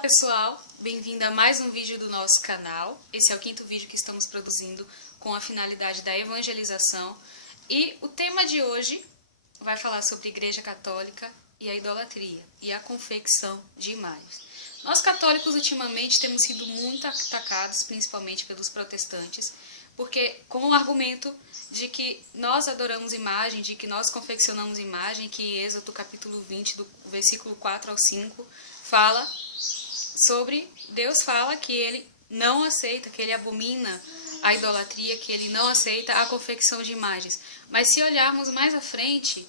pessoal, bem-vindo a mais um vídeo do nosso canal. Esse é o quinto vídeo que estamos produzindo com a finalidade da evangelização. E o tema de hoje vai falar sobre a Igreja Católica e a idolatria e a confecção de imagens. Nós católicos ultimamente temos sido muito atacados, principalmente pelos protestantes, porque com o argumento de que nós adoramos imagem, de que nós confeccionamos imagem, que em Êxodo capítulo 20, do versículo 4 ao 5, fala sobre, Deus fala que ele não aceita, que ele abomina a idolatria, que ele não aceita a confecção de imagens. Mas se olharmos mais à frente,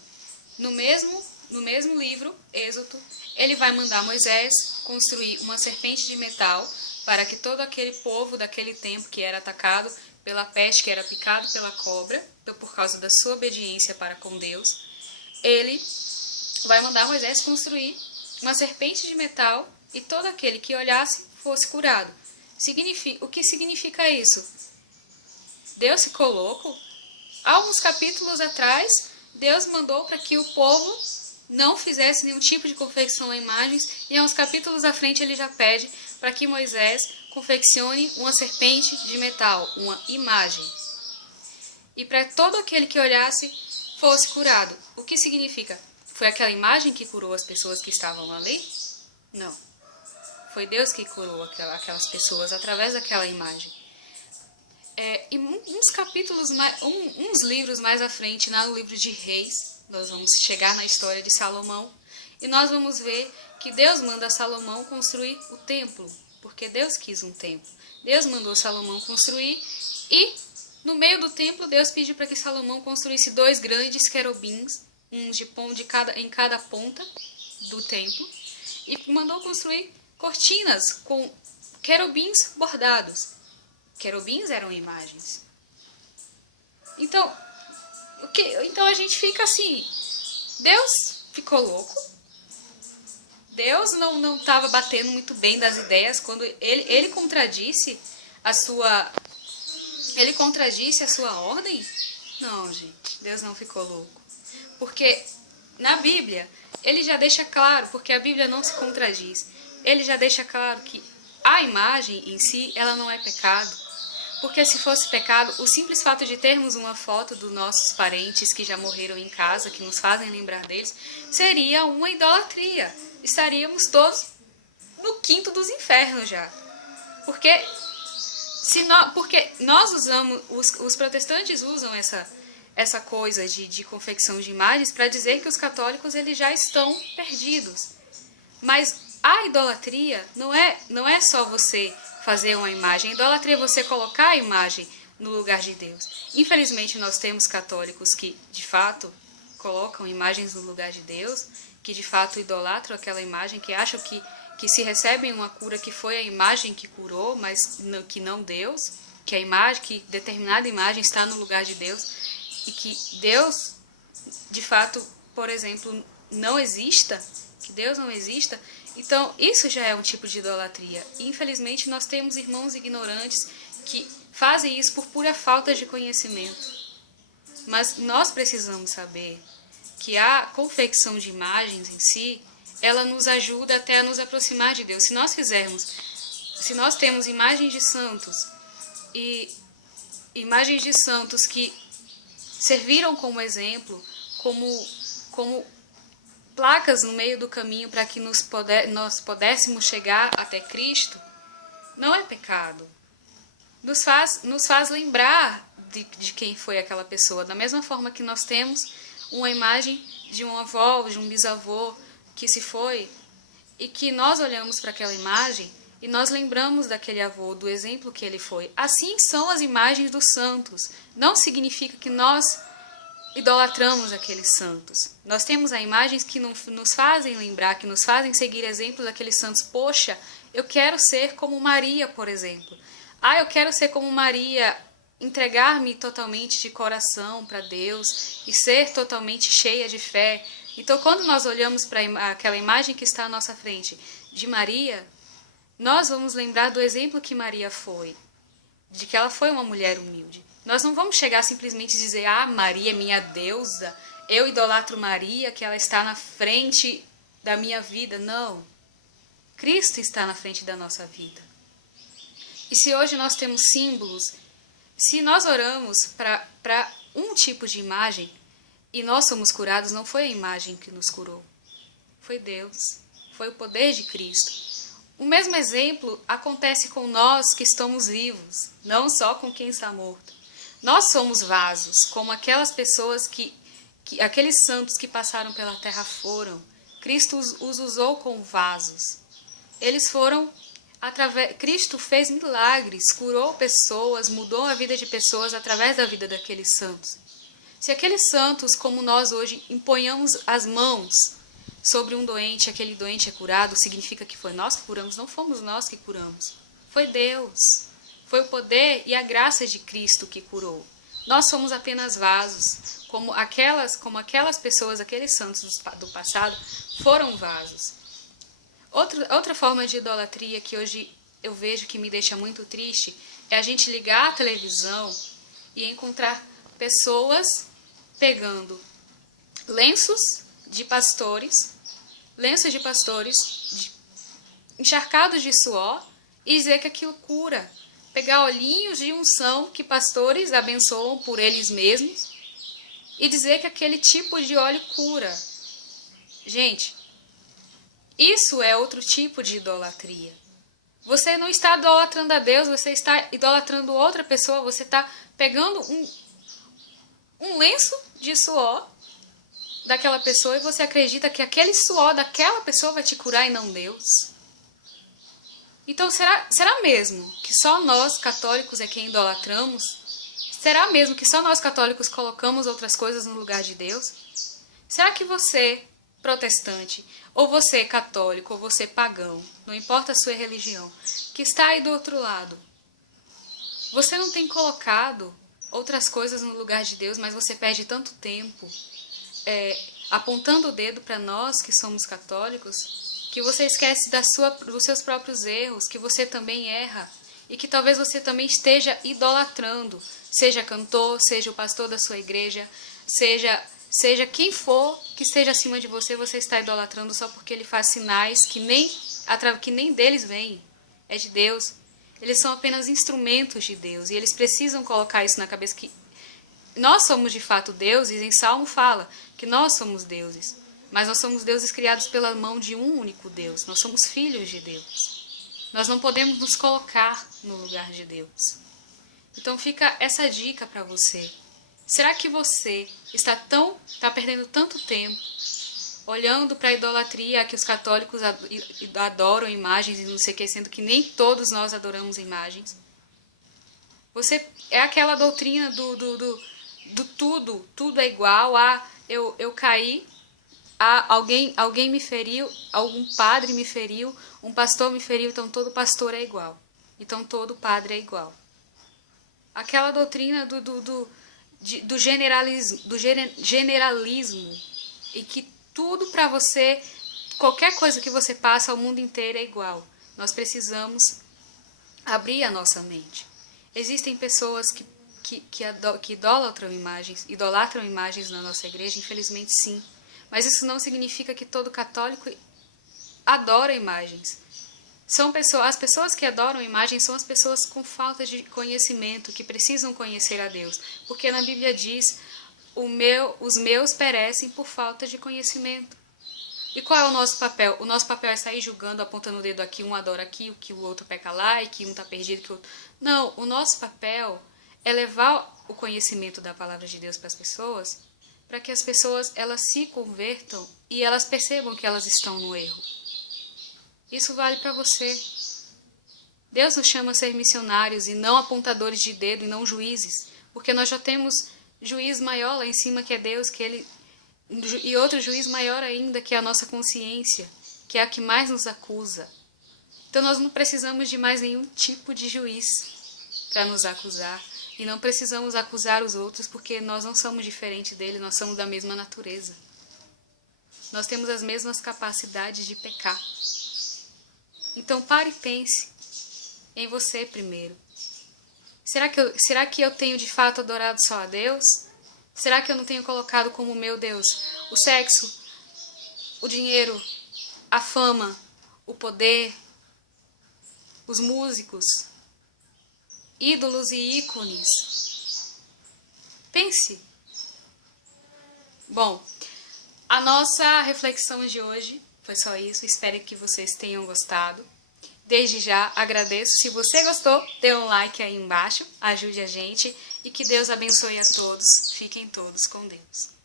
no mesmo livro, Êxodo, ele vai mandar Moisés construir uma serpente de metal para que todo aquele povo daquele tempo que era atacado pela peste, que era picado pela cobra, então por causa da sua obediência para com Deus, ele vai mandar Moisés construir uma serpente de metal e todo aquele que olhasse fosse curado. O que significa isso? Deus ficou louco? Há uns capítulos atrás, Deus mandou para que o povo não fizesse nenhum tipo de confecção a imagens, e há uns capítulos à frente ele já pede para que Moisés confeccione uma serpente de metal, uma imagem. E para todo aquele que olhasse fosse curado. O que significa? Foi aquela imagem que curou as pessoas que estavam ali? Não. Foi Deus que curou aquelas pessoas através daquela imagem. E uns livros mais à frente, no livro de Reis, nós vamos chegar na história de Salomão, e nós vamos ver que Deus manda Salomão construir o templo, porque Deus quis um templo. Deus mandou Salomão construir, e no meio do templo Deus pediu para que Salomão construísse 2 grandes querubins, em cada ponta do templo, e mandou construir cortinas com querubins bordados. Querubins eram imagens. Então a gente fica assim, Deus ficou louco? Deus não estava batendo muito bem das ideias quando ele contradisse a sua ordem? Não, gente, Deus não ficou louco. Porque na Bíblia, ele já deixa claro, porque a Bíblia não se contradiz, ele já deixa claro que a imagem em si, ela não é pecado. Porque se fosse pecado, o simples fato de termos uma foto dos nossos parentes que já morreram em casa, que nos fazem lembrar deles, seria uma idolatria. Estaríamos todos no quinto dos infernos já. Porque nós usamos, os protestantes usam essa coisa de confecção de imagens para dizer que os católicos eles já estão perdidos. Mas a idolatria não é só você fazer uma imagem. A idolatria é você colocar a imagem no lugar de Deus. Infelizmente, nós temos católicos que, de fato, colocam imagens no lugar de Deus, que, de fato, idolatram aquela imagem, que acham que se recebem uma cura, que foi a imagem que curou, mas que não Deus, que determinada imagem está no lugar de Deus, e que Deus, de fato, por exemplo, não exista, que Deus não exista. Então, isso já é um tipo de idolatria. E, infelizmente, nós temos irmãos ignorantes que fazem isso por pura falta de conhecimento. Mas nós precisamos saber que a confecção de imagens em si, ela nos ajuda até a nos aproximar de Deus. Se nós temos imagens de santos e imagens de santos que serviram como exemplo, como placas no meio do caminho para que nós pudéssemos chegar até Cristo, não é pecado. Nos faz lembrar de quem foi aquela pessoa. Da mesma forma que nós temos uma imagem de uma avó, de um bisavô que se foi, e que nós olhamos para aquela imagem e nós lembramos daquele avô, do exemplo que ele foi. Assim são as imagens dos santos. Não significa que nós idolatramos aqueles santos. Nós temos imagens que nos fazem lembrar, que nos fazem seguir exemplos daqueles santos. Poxa, eu quero ser como Maria, por exemplo. Eu quero ser como Maria, entregar-me totalmente de coração para Deus e ser totalmente cheia de fé. Então, quando nós olhamos para aquela imagem que está à nossa frente de Maria, nós vamos lembrar do exemplo que Maria foi, de que ela foi uma mulher humilde. Nós não vamos chegar simplesmente e dizer, Maria é minha deusa, eu idolatro Maria, que ela está na frente da minha vida. Não. Cristo está na frente da nossa vida. E se hoje nós temos símbolos, se nós oramos para um tipo de imagem e nós somos curados, não foi a imagem que nos curou, foi Deus, foi o poder de Cristo. O mesmo exemplo acontece com nós que estamos vivos, não só com quem está morto. Nós somos vasos, como aquelas pessoas aqueles santos que passaram pela terra foram. Cristo os usou como vasos. Eles foram, Cristo fez milagres, curou pessoas, mudou a vida de pessoas através da vida daqueles santos. Se aqueles santos, como nós hoje, empunhamos as mãos sobre um doente, aquele doente é curado, significa que foi nós que curamos, não fomos nós que curamos. Foi Deus. Foi o poder e a graça de Cristo que curou. Nós somos apenas vasos, como aquelas pessoas, aqueles santos do passado, foram vasos. Outra forma de idolatria que hoje eu vejo que me deixa muito triste é a gente ligar a televisão e encontrar pessoas pegando lenços de pastores encharcados de suor e dizer que aquilo cura. Pegar olhinhos de unção que pastores abençoam por eles mesmos e dizer que aquele tipo de óleo cura. Gente, isso é outro tipo de idolatria. Você não está idolatrando a Deus, você está idolatrando outra pessoa, você está pegando um lenço de suor daquela pessoa e você acredita que aquele suor daquela pessoa vai te curar e não Deus. Então, será mesmo que só nós católicos é quem idolatramos? Será mesmo que só nós católicos colocamos outras coisas no lugar de Deus? Será que você, protestante, ou você católico, ou você pagão, não importa a sua religião, que está aí do outro lado, você não tem colocado outras coisas no lugar de Deus, mas você perde tanto tempo apontando o dedo para nós que somos católicos, que você esquece dos seus próprios erros, que você também erra e que talvez você também esteja idolatrando, seja cantor, seja o pastor da sua igreja, seja quem for que esteja acima de você, você está idolatrando só porque ele faz sinais que nem deles vêm, é de Deus. Eles são apenas instrumentos de Deus e eles precisam colocar isso na cabeça que nós somos de fato deuses. Em Salmo fala que nós somos deuses. Mas nós somos deuses criados pela mão de um único Deus. Nós somos filhos de Deus. Nós não podemos nos colocar no lugar de Deus. Então fica essa dica para você. Será que você está perdendo tanto tempo olhando para a idolatria que os católicos adoram imagens e não sei o que, sendo que nem todos nós adoramos imagens? Você é aquela doutrina do tudo é igual. Eu caí, alguém me feriu, algum padre me feriu, um pastor me feriu, então todo pastor é igual. Então todo padre é igual. Aquela doutrina do generalismo e que tudo para você, qualquer coisa que você passa, o mundo inteiro é igual. Nós precisamos abrir a nossa mente. Existem pessoas que idolatram imagens na nossa igreja, infelizmente sim. Mas isso não significa que todo católico adora imagens. As pessoas que adoram imagens são as pessoas com falta de conhecimento, que precisam conhecer a Deus. Porque na Bíblia diz, os meus perecem por falta de conhecimento. E qual é o nosso papel? O nosso papel é sair julgando, apontando o dedo aqui, um adora aqui, que o outro peca lá, e que um está perdido, que o outro... Não, o nosso papel é levar o conhecimento da palavra de Deus para as pessoas, para que as pessoas elas se convertam e elas percebam que elas estão no erro. Isso vale para você. Deus nos chama a ser missionários e não apontadores de dedo e não juízes, porque nós já temos juiz maior lá em cima que é Deus, e outro juiz maior ainda que é a nossa consciência, que é a que mais nos acusa. Então nós não precisamos de mais nenhum tipo de juiz para nos acusar. E não precisamos acusar os outros porque nós não somos diferentes dele, nós somos da mesma natureza. Nós temos as mesmas capacidades de pecar. Então pare e pense em você primeiro. Será que eu tenho de fato adorado só a Deus? Será que eu não tenho colocado como meu Deus o sexo, o dinheiro, a fama, o poder, os músicos, ídolos e ícones. Pense. Bom, a nossa reflexão de hoje foi só isso. Espero que vocês tenham gostado. Desde já agradeço. Se você gostou, dê um like aí embaixo, ajude a gente e que Deus abençoe a todos. Fiquem todos com Deus.